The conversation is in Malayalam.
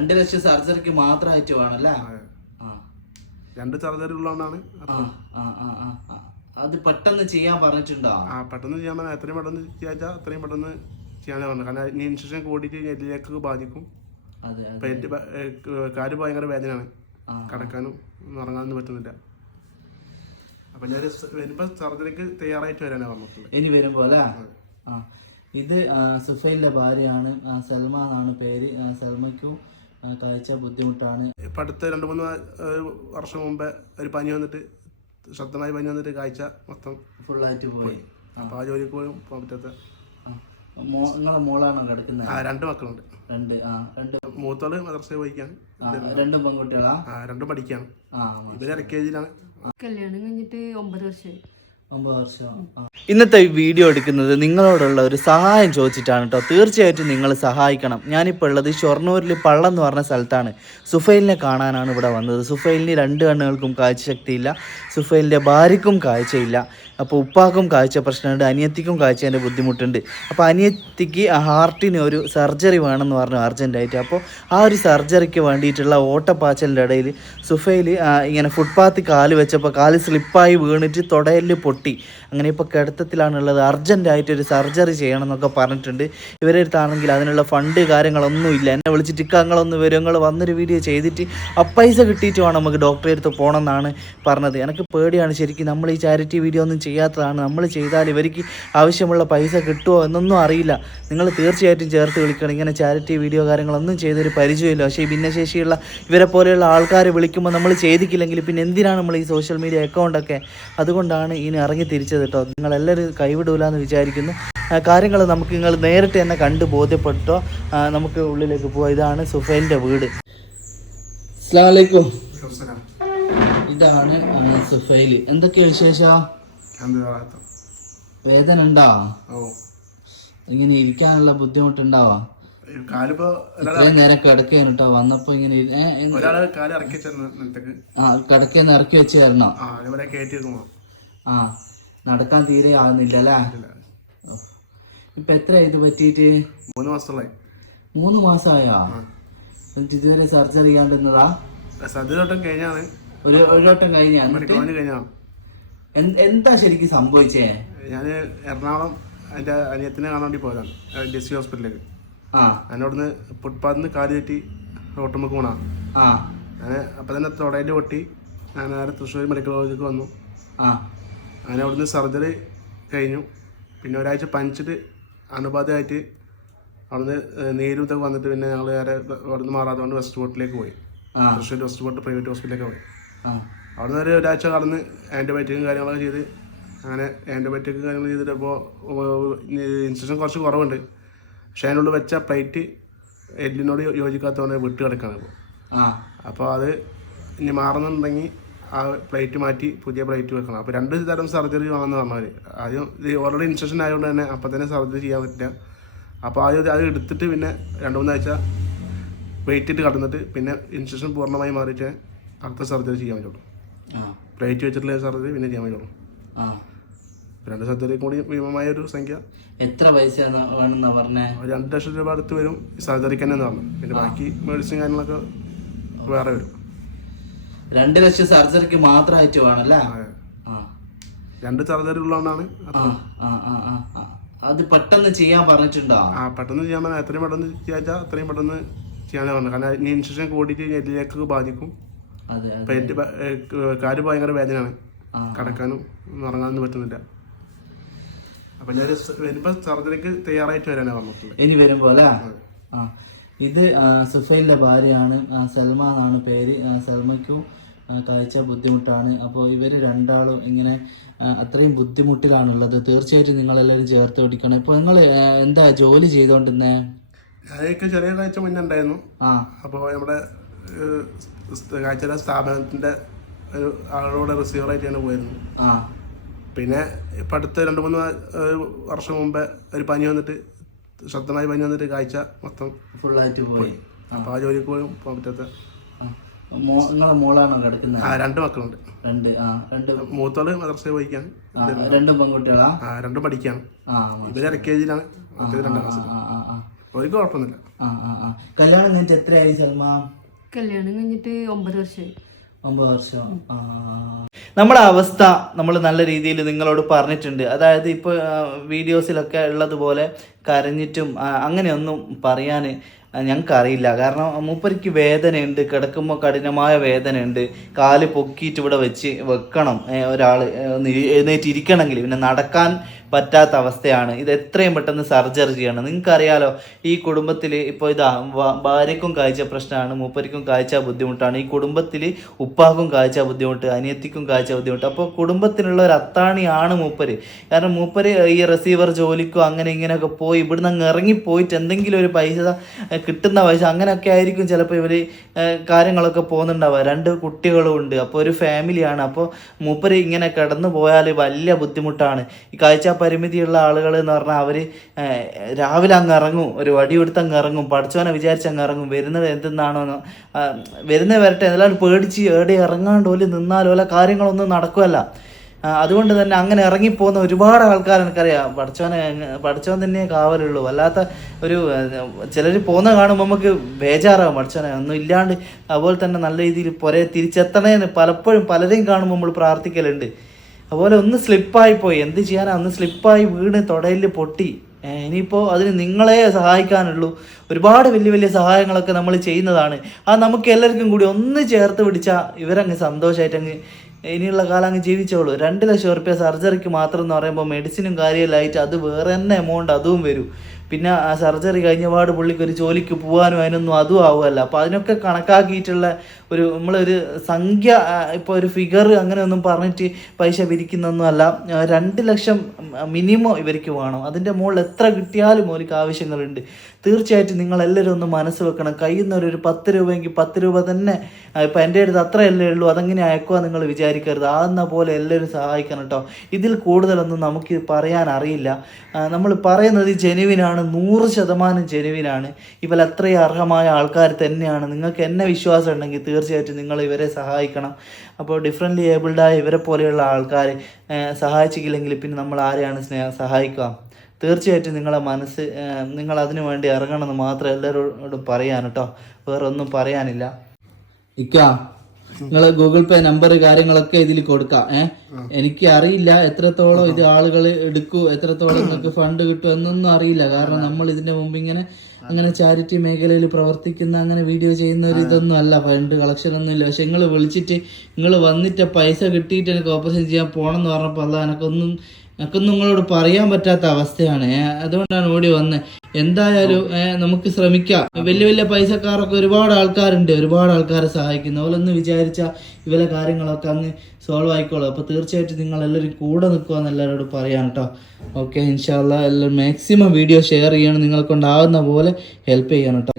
2 ലക്ഷം സർജറിക്ക് മാത്രമായിട്ട് വേണല്ലേ? രണ്ട് സർജറി ഉള്ളതുകൊണ്ടാണ്. അത് പെട്ടെന്ന് ചെയ്യാൻ പറഞ്ഞിട്ടുണ്ടോ? പെട്ടെന്ന് ചെയ്യാൻ പറഞ്ഞാൽ എത്രയും പെട്ടെന്ന് ചെയ്യാച്ചാ അത്രയും പെട്ടെന്ന് ചെയ്യാനാണ് പറഞ്ഞത്. കാരണം ഇനി ഇൻഫെക്ഷൻ കൂടിയിട്ട് എല്ലിലേക്ക് ബാധിക്കും. കാല് ഭയങ്കര വേദനയാണ്, കിടക്കാനും ഉറങ്ങാനൊന്നും പറ്റുന്നില്ല. അപ്പൊ ഞാൻ വരുമ്പോ സർജറിക്ക് തയ്യാറായിട്ട് വരാനാണ് പറഞ്ഞിട്ടുള്ളത്. ഇനി വരുമ്പോ അല്ലേ? ഇത് സുഫൈലിന്റെ ഭാര്യയാണ്, സൽമ എന്നാണ് പേര്. സൽമയ്ക്കും കാഴ്ച ബുദ്ധിമുട്ടാണ്. ഇപ്പം അടുത്ത 2-3 വർഷം മുമ്പേ ഒരു പനി വന്നിട്ട്, ശക്തമായ പനി വന്നിട്ട് കാഴ്ച മൊത്തം ഫുള്ളായിട്ട് പോയി. അപ്പോൾ ആ ജോലിക്ക് പോലും പോകാൻ പറ്റാത്ത. നിങ്ങളെ മോളാണോ കിടക്കുന്നത്? 2 മക്കളുണ്ട്. മൂത്തോള് മദ്രസയിൽ പോയിക്കാണ്. 2 പെൺകുട്ടികളാ? 2 പഠിക്കാണ്. ഇവര് LKG-യിലാണ്. കല്യാണം കഴിഞ്ഞിട്ട് 9 വർഷമായി. ഇന്നത്തെ വീഡിയോ എടുക്കുന്നത് നിങ്ങളോടുള്ള ഒരു സഹായം ചോദിച്ചിട്ടാണ് കേട്ടോ. തീർച്ചയായിട്ടും നിങ്ങൾ സഹായിക്കണം. ഞാനിപ്പോൾ ഉള്ളത് ഷൊർണൂരിൽ പള്ളം എന്ന് പറഞ്ഞ സ്ഥലത്താണ്. സുഫൈലിനെ കാണാനാണ് ഇവിടെ വന്നത്. സുഫൈലിന് 2 കണ്ണുകൾക്കും കാഴ്ചശക്തിയില്ല, സുഫൈലിൻ്റെ ഭാര്യയ്ക്കും കാഴ്ചയില്ല. അപ്പോൾ ഉപ്പാക്കും കാഴ്ച പ്രശ്നമുണ്ട്, അനിയത്തിക്കും കാഴ്ചേൻ്റെ ബുദ്ധിമുട്ടുണ്ട്. അപ്പോൾ അനിയത്തിക്ക് ഹാർട്ടിന് ഒരു സർജറി വേണമെന്ന് പറഞ്ഞു അർജൻറ്റായിട്ട്. അപ്പോൾ ആ ഒരു സർജറിക്ക് വേണ്ടിയിട്ടുള്ള ഓട്ടപ്പാച്ചലിൻ്റെ ഇടയിൽ സുഫൈൽ ഇങ്ങനെ ഫുട്പാത്തിൽ കാല് വെച്ചപ്പോൾ കാല് സ്ലിപ്പായി വീണിട്ട് തുടയിൽ പൊട്ടി. അങ്ങനെ ഇപ്പോൾ കിടത്തത്തിലാണുള്ളത്. അർജൻറ്റായിട്ടൊരു സർജറി ചെയ്യണം എന്നൊക്കെ പറഞ്ഞിട്ടുണ്ട്. ഇവരുടെ അടുത്താണെങ്കിൽ അതിനുള്ള ഫണ്ട് കാര്യങ്ങളൊന്നും ഇല്ല. എന്നെ വിളിച്ചിട്ട് ഇക്കങ്ങളൊന്ന് വരും, നിങ്ങൾ വന്നൊരു വീഡിയോ ചെയ്തിട്ട് ആ പൈസ കിട്ടിയിട്ട് വേണം നമുക്ക് ഡോക്ടറെ അടുത്ത് പോകണം എന്നാണ് പറഞ്ഞത്. എനിക്ക് പേടിയാണ് ശരിക്കും. നമ്മൾ ഈ ചാരിറ്റി വീഡിയോ ഒന്നും ചെയ്യാത്തതാണ്. നമ്മൾ ചെയ്താൽ ഇവർക്ക് ആവശ്യമുള്ള പൈസ കിട്ടുമോ എന്നൊന്നും അറിയില്ല. നിങ്ങൾ തീർച്ചയായിട്ടും ചേർത്ത് വിളിക്കണം. ഇങ്ങനെ ചാരിറ്റി വീഡിയോ കാര്യങ്ങളൊന്നും ചെയ്തൊരു പരിചയമില്ല. പക്ഷേ ഈ ഭിന്നശേഷിയുള്ള ഇവരെ പോലെയുള്ള ആൾക്കാർ വിളിക്കുമ്പോൾ നമ്മൾ ചെയ്തിട്ടില്ലെങ്കിൽ പിന്നെ എന്തിനാണ് നമ്മൾ ഈ സോഷ്യൽ മീഡിയ അക്കൗണ്ടൊക്കെ? അതുകൊണ്ടാണ് ഇനി ഇറങ്ങി തിരിച്ചത് കേട്ടോ. നിങ്ങളെല്ലാവരും കൈവിടൂല എന്ന് വിചാരിക്കുന്നു. കാര്യങ്ങൾ നമുക്ക് നിങ്ങൾ നേരിട്ട് തന്നെ കണ്ട് ബോധ്യപ്പെട്ടോ. നമുക്ക് ഉള്ളിലേക്ക് പോവാം. ഇതാണ് സുഫൈലിൻ്റെ വീട്. അസ്സലാമു അലൈക്കും. ഇതാണ് സുഫൈൽ. എന്തൊക്കെയാ വിശേഷം? വേദന ഉണ്ടോ? ഇങ്ങനെ ഇരിക്കാനുള്ള ബുദ്ധിമുട്ടുണ്ടാവാ? ഇത്രയും നേരം കിടക്കാൻ കേട്ടോ. വന്നപ്പോ ഇങ്ങനെ കിടക്കേന്ന് ഇറക്കി വെച്ച് തരണോ? നടക്കാൻ തീരെ ആവുന്നില്ല അല്ലേ? ഇപ്പൊ എത്ര ഇത് പറ്റിയിട്ട്? 3 മാസമായോ? ഇതുവരെ സർജറി ചെയ്യാണ്ടിരുന്നതാ? ഒരു വട്ടം കഴിഞ്ഞാ? എന്താ ശരിക്കും സംഭവിച്ചേ? ഞാൻ എറണാകുളം എൻ്റെ അനിയത്തിനെ കാണാൻ വേണ്ടി പോയതാണ്, DSC ഹോസ്പിറ്റലിലേക്ക്. അതിനോടന്ന് ഫുട്പാത്തിന്ന് കാല് തെറ്റി റോട്ടുമ്മക്ക് പോണാ. ഞാൻ അപ്പം തന്നെ തുടയിൽ പൊട്ടി. ഞാൻ നേരെ തൃശ്ശൂർ മെഡിക്കൽ കോളേജിലേക്ക് വന്നു. അങ്ങനെ അവിടുന്ന് സർജറി കഴിഞ്ഞു. പിന്നെ ഒരാഴ്ച പനിച്ചിട്ട് അണുബാധയായിട്ട് അവിടുന്ന് നീരും ഇതൊക്കെ വന്നിട്ട് പിന്നെ ഞങ്ങൾ വേറെ അവിടുന്ന് മാറാതെ കൊണ്ട് വെസ്റ്റ് ഫോർട്ടിലേക്ക് പോയി. തൃശ്ശൂർ വെസ്റ്റ് ഫോർട്ട് പ്രൈവറ്റ് ഹോസ്പിറ്റലിലേക്ക് പോയി. അവിടുന്ന് ഒരാഴ്ച കടന്ന് ആൻറ്റിബയോട്ടിക്കും കാര്യങ്ങളൊക്കെ ചെയ്ത്, അങ്ങനെ ആൻറ്റിബയോട്ടിക്കും കാര്യങ്ങൾ ചെയ്തിട്ട് ഇപ്പോൾ ഇൻഫെക്ഷൻ കുറച്ച് കുറവുണ്ട്. പക്ഷേ അതിനുള്ളിൽ വെച്ച പ്ലേറ്റ് എല്ലിനോട് യോജിക്കാത്തതുകൊണ്ട് വിട്ട് കിടക്കുകയാണ് ഇപ്പോൾ. അപ്പോൾ അത് ഇനി മാറുന്നുണ്ടെങ്കിൽ ആ പ്ലേറ്റ് മാറ്റി പുതിയ പ്ലേറ്റ് വെക്കണം. അപ്പോൾ 2 തരം സർജറി വേണമെന്ന് പറഞ്ഞാൽ ആദ്യം ഇത് ഓൾറെഡി ഇൻഫെക്ഷൻ ആയതുകൊണ്ട് തന്നെ അപ്പം തന്നെ സർജറി ചെയ്യാൻ പറ്റില്ല. അപ്പോൾ ആദ്യം അത് എടുത്തിട്ട് പിന്നെ 2-3 ആഴ്ച വെയിറ്റ് ഇട്ട് കടന്നിട്ട് പിന്നെ ഇൻഫെക്ഷൻ പൂർണ്ണമായി മാറിയിട്ട് അടുത്ത സർജറി ചെയ്യാൻ പറ്റുള്ളൂ. പ്ലേറ്റ് വെച്ചിട്ടുള്ള സർജറി പിന്നെ ചെയ്യാൻ പറ്റുള്ളൂ. 2 സർജറി കൂടി ഭീമമായ ഒരു സംഖ്യ. എത്ര പൈസ വേണമെന്നാ പറഞ്ഞേ? 2 ലക്ഷം രൂപ അടുത്ത് വരും ഈ സർജറിക്ക് തന്നെ പറഞ്ഞു. പിന്നെ ബാക്കി മെഡിസിൻ കാര്യങ്ങളൊക്കെ വേറെ വരും. 2 ലക്ഷം സർജറിക്ക് മാത്രമായിട്ട് വേണല്ലേ? 2 സർജറി ഉള്ളതുകൊണ്ടാണ്. അത് പെട്ടെന്ന് ചെയ്യാൻ പറഞ്ഞിട്ടുണ്ടോ? പെട്ടെന്ന് ചെയ്യാൻ പറഞ്ഞാൽ എത്രയും പെട്ടെന്ന് ചെയ്യാച്ചാ അത്രയും പെട്ടെന്ന് ചെയ്യാനാണ് പറഞ്ഞത്. കാരണം ഇനി ഇൻഫെക്ഷൻ കൂടിയിട്ട് എല്ലിലേക്ക് ബാധിക്കും. കാല് ഭയങ്കര വേദനയാണ്, കിടക്കാനും ഉറങ്ങാനൊന്നും പറ്റുന്നില്ല. അപ്പം ഞാൻ വരുമ്പോൾ സർജറിക്ക് തയ്യാറായിട്ട് വരാനാണ് പറഞ്ഞിട്ടുള്ളത്. ഇനി വരുമ്പോ അല്ലേ? ഇത് സുഫൈലിന്റെ ഭാര്യയാണ്, സൽമ എന്നാണ് പേര്. സൽമയ്ക്കും കാഴ്ച ബുദ്ധിമുട്ടാണ്. അപ്പോൾ ഇവർ രണ്ടാളും ഇങ്ങനെ അത്രയും ബുദ്ധിമുട്ടിലാണുള്ളത്. തീർച്ചയായിട്ടും നിങ്ങളെല്ലാവരും ചേർത്ത് പിടിക്കണം. ഇപ്പോൾ നിങ്ങൾ എന്താ ജോലി ചെയ്തുകൊണ്ടിരുന്നേ? ഞാനൊക്കെ ചെറിയ കാഴ്ച മുന്നേ ഉണ്ടായിരുന്നു. അപ്പോൾ നമ്മുടെ കാഴ്ചയുടെ സ്ഥാപനത്തിൻ്റെ ഒരു ആളോടെ റിസീവറായിട്ടാണ് പോയിരുന്നു. പിന്നെ ഇപ്പം അടുത്ത 2-3 വർഷം മുമ്പേ ഒരു പനി വന്നിട്ട്, ശക്തമായ പനി വന്നിട്ട് കാഴ്ച മൊത്തം ഫുള്ളായിട്ട് പോയി. അപ്പോൾ ആ ജോലിക്ക് പോലും പോകാൻ പറ്റാത്ത. നിങ്ങളെ മോളാണോ കിടക്കുന്നത്? 2 മക്കളുണ്ട്. മൂത്തോള് മദ്രസയിൽ പോയിക്കാണ്. 2 പെൺകുട്ടികളാ? 2 പഠിക്കാണ്. ഇവര് LKG-യിലാണ്. 2ാം ക്ലാസ്സിൽ. ഒരു കുഴപ്പമൊന്നുമില്ല. കല്യാണം കഴിഞ്ഞിട്ട് എത്രയായി സൽമ? കല്യാണം കഴിഞ്ഞിട്ട് 9 വർഷമായി. 9 വർഷം. നമ്മുടെ അവസ്ഥ നമ്മൾ നല്ല രീതിയിൽ നിങ്ങളോട് പറഞ്ഞിട്ടുണ്ട്. അതായത് ഇപ്പോൾ വീഡിയോസിലൊക്കെ ഉള്ളതുപോലെ കരഞ്ഞിട്ടും അങ്ങനെയൊന്നും പറയാൻ ഞങ്ങൾക്കറിയില്ല. കാരണം മൂപ്പരിക്ക് വേദനയുണ്ട്, കിടക്കുമ്പോൾ കഠിനമായ വേദനയുണ്ട്, കാല് പൊക്കിയിട്ട് ഇവിടെ വെക്കണം ഒരാൾ എഴുന്നേറ്റ് ഇരിക്കണമെങ്കിൽ, പിന്നെ നടക്കാൻ പറ്റാത്ത അവസ്ഥയാണ്. ഇത് എത്രയും പെട്ടെന്ന് സർജറി ചെയ്യണം. നിങ്ങൾക്കറിയാലോ ഈ കുടുംബത്തിൽ ഇപ്പോൾ ഭാര്യയ്ക്കും കാഴ്ച പ്രശ്നമാണ്, മൂപ്പരിക്കും കാഴ്ച ബുദ്ധിമുട്ടാണ്, ഈ കുടുംബത്തിൽ ഉപ്പാക്കും കാഴ്ച ബുദ്ധിമുട്ട്, അനിയത്തിക്കും കാഴ്ച ബുദ്ധിമുട്ട്. അപ്പോൾ കുടുംബത്തിനുള്ള ഒരു അത്താണിയാണ് മൂപ്പര്. കാരണം മൂപ്പര് ഈ റിസീവർ ജോലിക്കോ അങ്ങനെ ഇങ്ങനെയൊക്കെ പോയി ഇവിടുന്ന് അങ്ങ് ഇറങ്ങിപ്പോയിട്ട് എന്തെങ്കിലും ഒരു പൈസ കിട്ടുന്ന പൈസ അങ്ങനെയൊക്കെ ആയിരിക്കും ചിലപ്പോൾ ഇവർ കാര്യങ്ങളൊക്കെ പോകുന്നുണ്ടാവുക. 2 കുട്ടികളും ഉണ്ട്, അപ്പോൾ ഒരു ഫാമിലിയാണ്. അപ്പോൾ മൂപ്പര് ഇങ്ങനെ കിടന്നു പോയാൽ വലിയ ബുദ്ധിമുട്ടാണ്. ഈ കാഴ്ച പരിമിതിയുള്ള ആളുകൾ എന്ന് പറഞ്ഞാൽ അവർ രാവിലെ അങ്ങ് ഇറങ്ങും, ഒരു വടി കൊടുത്ത് അങ്ങ് ഇറങ്ങും, പഠിച്ചവനെ വിചാരിച്ച് അങ്ങ് ഇറങ്ങും. വരുന്നത് എന്തെന്നാണോന്ന് വരുന്നത് വരട്ടെ, എന്നാലും പേടിച്ച് എവിടെ ഇറങ്ങാണ്ട് പോലെ നിന്നാലോല കാര്യങ്ങളൊന്നും നടക്കുമല്ല. അതുകൊണ്ട് തന്നെ അങ്ങനെ ഇറങ്ങിപ്പോകുന്ന ഒരുപാട് ആൾക്കാർ എനിക്കറിയാം. പഠിച്ചവൻ തന്നെ കാവലുള്ളൂ. അല്ലാത്ത ഒരു ചിലർ പോകുന്ന കാണുമ്പോൾ നമുക്ക് ബേജാറാവും, പഠിച്ചവനെ ഒന്നും ഇല്ലാണ്ട്. അതുപോലെ തന്നെ നല്ല രീതിയിൽ പുറേ തിരിച്ചെത്തണേന്ന് പലപ്പോഴും പലരെയും കാണുമ്പോൾ നമ്മൾ പ്രാർത്ഥിക്കലുണ്ട്. അതുപോലെ ഒന്ന് സ്ലിപ്പായിപ്പോയി, എന്ത് ചെയ്യാനാ, ഒന്ന് സ്ലിപ്പായി വീണ് തുടയിൽ പൊട്ടി. ഇനിയിപ്പോൾ അതിന് നിങ്ങളെ സഹായിക്കാനുള്ളൂ. ഒരുപാട് വലിയ വലിയ സഹായങ്ങളൊക്കെ നമ്മൾ ചെയ്യുന്നതാണ്. നമുക്ക് എല്ലാവർക്കും കൂടി ഒന്ന് ചേർത്ത് പിടിച്ചാൽ ഇവരങ്ങ് സന്തോഷമായിട്ട് അങ്ങ് ഇനിയുള്ള കാലം അങ്ങ് ജീവിച്ചോളൂ. 2 ലക്ഷം റുപ്യ സർജറിക്ക് മാത്രം എന്ന് പറയുമ്പോൾ മെഡിസിനും കാര്യമെല്ലാമായിട്ട് അത് വേറെ തന്നെ എമൗണ്ട് അതും വരും. പിന്നെ ആ സർജറി കഴിഞ്ഞപാട് പുള്ളിക്ക് ഒരു ജോലിക്ക് പോകാനും അതിനൊന്നും അതും ആവുമല്ല. അപ്പോൾ അതിനൊക്കെ കണക്കാക്കിയിട്ടുള്ള നമ്മളൊരു സംഖ്യ, ഇപ്പോൾ ഒരു ഫിഗർ അങ്ങനെ ഒന്നും പറഞ്ഞിട്ട് പൈസ പിരിക്കുന്നൊന്നും അല്ല. 2 ലക്ഷം മിനിമം ഇവർക്ക് വേണം. അതിൻ്റെ മുകളിൽ എത്ര കിട്ടിയാലും അവർക്ക് ആവശ്യങ്ങളുണ്ട്. തീർച്ചയായിട്ടും നിങ്ങളെല്ലാവരും ഒന്ന് മനസ്സ് വെക്കണം. കയ്യിൽ നിന്ന് ഒരു 10 രൂപയെങ്കിൽ 10 രൂപ തന്നെ. ഇപ്പം എൻ്റെ അടുത്ത് അത്രയല്ലേ ഉള്ളൂ, അതെങ്ങനെ അയക്കുക നിങ്ങൾ വിചാരിക്കരുത്. ആകുന്ന പോലെ എല്ലാവരും സഹായിക്കണം കേട്ടോ. ഇതിൽ കൂടുതലൊന്നും നമുക്ക് പറയാൻ അറിയില്ല. നമ്മൾ പറയുന്നത് ജെനുവിനാണ്, 100% ജെനുവിനാണ്. ഇവർ അത്രയും അർഹമായ ആൾക്കാർ തന്നെയാണ്. നിങ്ങൾക്ക് എന്നെ വിശ്വാസം ഉണ്ടെങ്കിൽ തീർച്ചയായിട്ടും നിങ്ങൾ ഇവരെ സഹായിക്കണം. അപ്പോൾ ഡിഫറെൻ്റ്ലി ഏബിൾഡായ ഇവരെ പോലെയുള്ള ആൾക്കാർ സഹായിച്ചില്ലെങ്കിൽ പിന്നെ നമ്മൾ ആരെയാണ് സഹായിക്കുക? തീർച്ചയായിട്ടും നിങ്ങളെ മനസ്സ് നിങ്ങൾ അതിനു വേണ്ടി ഇറങ്ങണമെന്ന് മാത്രം എല്ലാവരോടും പറയാൻ കേട്ടോ. വേറെ ഒന്നും പറയാനില്ല. നിങ്ങൾ ഗൂഗിൾ പേ നമ്പർ കാര്യങ്ങളൊക്കെ ഇതിൽ കൊടുക്കാം. എനിക്ക് അറിയില്ല എത്രത്തോളം ഇത് ആളുകൾ എടുക്കൂ, എത്രത്തോളം നിങ്ങൾക്ക് ഫണ്ട് കിട്ടും എന്നൊന്നും അറിയില്ല. കാരണം നമ്മൾ ഇതിന്റെ മുമ്പ് ഇങ്ങനെ അങ്ങനെ ചാരിറ്റി മേഖലയിൽ പ്രവർത്തിക്കുന്ന അങ്ങനെ വീഡിയോ ചെയ്യുന്ന ഒരു ഇതൊന്നും അല്ല, ഫണ്ട് കളക്ഷൻ ഒന്നും ഇല്ല. പക്ഷെ നിങ്ങൾ വിളിച്ചിട്ട് നിങ്ങൾ വന്നിട്ട് പൈസ കിട്ടിയിട്ട് എനിക്ക് ഓപ്പറേഷൻ ചെയ്യാൻ പോകണം എന്ന് പറഞ്ഞപ്പോൾ അല്ല, എനിക്കൊന്നും നിങ്ങളോട് പറയാൻ പറ്റാത്ത അവസ്ഥയാണ്. അതുകൊണ്ടാണ് ഓടി വന്നത്. എന്തായാലും നമുക്ക് ശ്രമിക്കാം. വലിയ വലിയ പൈസക്കാരൊക്കെ ഒരുപാട് ആൾക്കാരുണ്ട്, ഒരുപാട് ആൾക്കാരെ സഹായിക്കുന്നു. അവരൊന്ന് വിചാരിച്ചാൽ ഇവരെ കാര്യങ്ങളൊക്കെ അങ്ങ് സോൾവ് ആയിക്കോളും. അപ്പോൾ തീർച്ചയായിട്ടും നിങ്ങൾ എല്ലാവരും കൂടെ നിൽക്കുമെന്ന് എല്ലാവരോടും പറയാം കേട്ടോ. ഓക്കെ, ഇൻഷാ അല്ലാഹ് എല്ലാവരും മാക്സിമം വീഡിയോ ഷെയർ ചെയ്യണം, നിങ്ങളെ കൊണ്ടാവുന്ന പോലെ ഹെൽപ്പ് ചെയ്യണം കേട്ടോ.